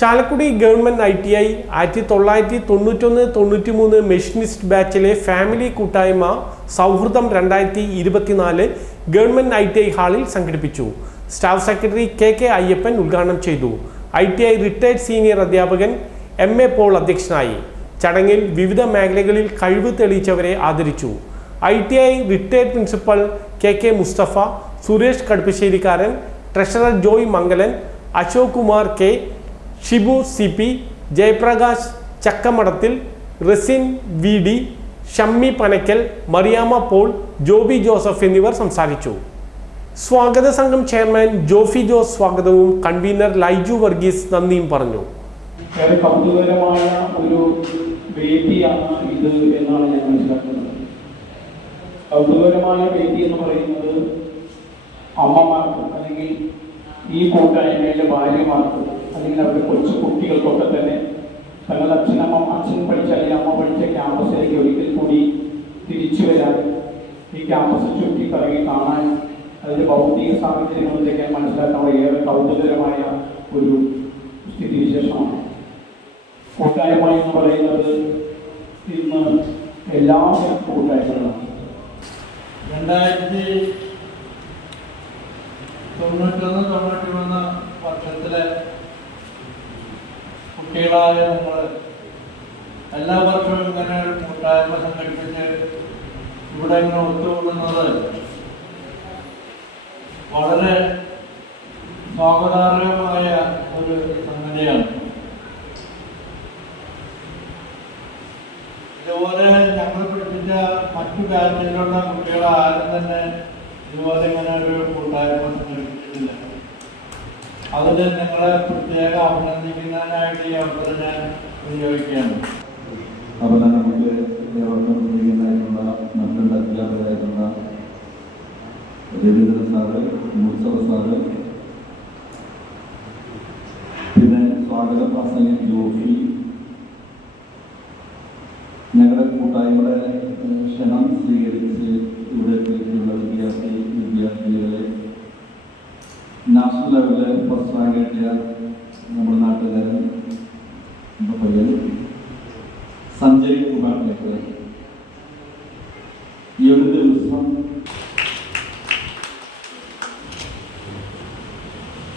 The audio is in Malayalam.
Chalakudy government I T I ആയിരത്തി തൊള്ളായിരത്തി തൊണ്ണൂറ്റൊന്ന് തൊണ്ണൂറ്റി മൂന്ന് മെഷീനിസ്റ്റ് ബാച്ചിലെ ഫാമിലി കൂട്ടായ്മ സൗഹൃദം രണ്ടായിരത്തി ഇരുപത്തിനാല് ഗവൺമെന്റ് ഐ ടി ഐ ഹാളിൽ സംഘടിപ്പിച്ചു. Staff secretary K K Ayyappan ഉദ്ഘാടനം ചെയ്തു. I T I retired senior അധ്യാപകൻ എം എ പോൾ അധ്യക്ഷനായി. ചടങ്ങിൽ വിവിധ മേഖലകളിൽ കഴിവ് തെളിയിച്ചവരെ ആദരിച്ചു. I T I retired principal K K Musthafa Suresh Kaduppasserikkaran treasurer Joy Mangalan Ashok Kumar K Shibu C P Jayaprakash Chakkamadathil Rasin V D Shammi Panakkal Mariyama Paul Joby Joseph എന്നിവർ സംസാരിച്ചു. സ്വാഗത സംഘം ചെയർമാൻ ജോഫി ജോസ് സ്വാഗതവും കൺവീനർ ലൈജു വർഗീസ് നന്ദിയും പറഞ്ഞു. വളരെ ഒരു വേദിയാണ് ഇത് എന്നാണ് ഞാൻ മനസ്സിലാക്കുന്നത്. കൗതുകരമായ വേദി എന്ന് പറയുന്നത് അമ്മമാർക്ക് അല്ലെങ്കിൽ ഈ കൂട്ടായ്മയിലെ ഭാര്യമാർക്ക് അല്ലെങ്കിൽ അവരുടെ കൊച്ചു കുട്ടികൾക്കൊക്കെ തന്നെ തങ്ങളുടെ അച്ഛനമ്മ അച്ഛൻ പഠിച്ച അല്ലെങ്കിൽ അമ്മ പഠിച്ച ക്യാമ്പസിലേക്ക് ഒരിക്കൽ കൂടി തിരിച്ചു വരാൻ ഈ ക്യാമ്പസ് ചുറ്റി കറങ്ങി കാണാൻ അതിന്റെ ഭൗതിക സാഹചര്യങ്ങളിലേക്ക് മനസ്സിലാക്കാൻ ഏറെ കൗതുകരമായ ഒരു സ്ഥിതിവിശേഷമാണ്. കൂട്ടായ്മ എന്ന് പറയുന്നത് ഇന്ന് എല്ലാ കൂട്ടായ്മകളാണ്. രണ്ടായിരത്തി തൊണ്ണൂറ്റൊന്ന് തൊണ്ണൂറ്റി മൂന്ന് വർഷത്തിലെ കുട്ടികളായ നമ്മൾ എല്ലാ വർഷവും ഇങ്ങനെ ഒരു കൂട്ടായ്മ സംഘടിപ്പിച്ച് ഇവിടെ ഇങ്ങനെ ഒത്തുകൂടുന്നത് വളരെ സ്വാഗതാർഹമായ ഒരു സംഗതിയാണ്. ഇതുപോലെ ഞങ്ങൾ പഠിപ്പിച്ച മറ്റു കുട്ടികൾ ആരും തന്നെ ഇതുപോലെ ഇങ്ങനെ ഒരു കൂട്ടായ്മ അതിൽ നിങ്ങളെ പ്രത്യേക അഭിനന്ദിക്കുന്നതിനായിട്ട് ഈ അവസരം വിനിയോഗിക്കുകയാണ്. അപ്പോൾ നമുക്ക് മറ്റുള്ള അധ്യാപകരായിരുന്ന രവീന്ദ്ര സാറ് മുത്സവ സാറ്. പിന്നെ സ്വാഗത പ്രാസംഗികൻ ജോഫി. ഞങ്ങളുടെ കൂട്ടായ്മയുടെ ക്ഷണം സ്വീകരിച്ച് ഇവിടെ എത്തിയിട്ടുള്ള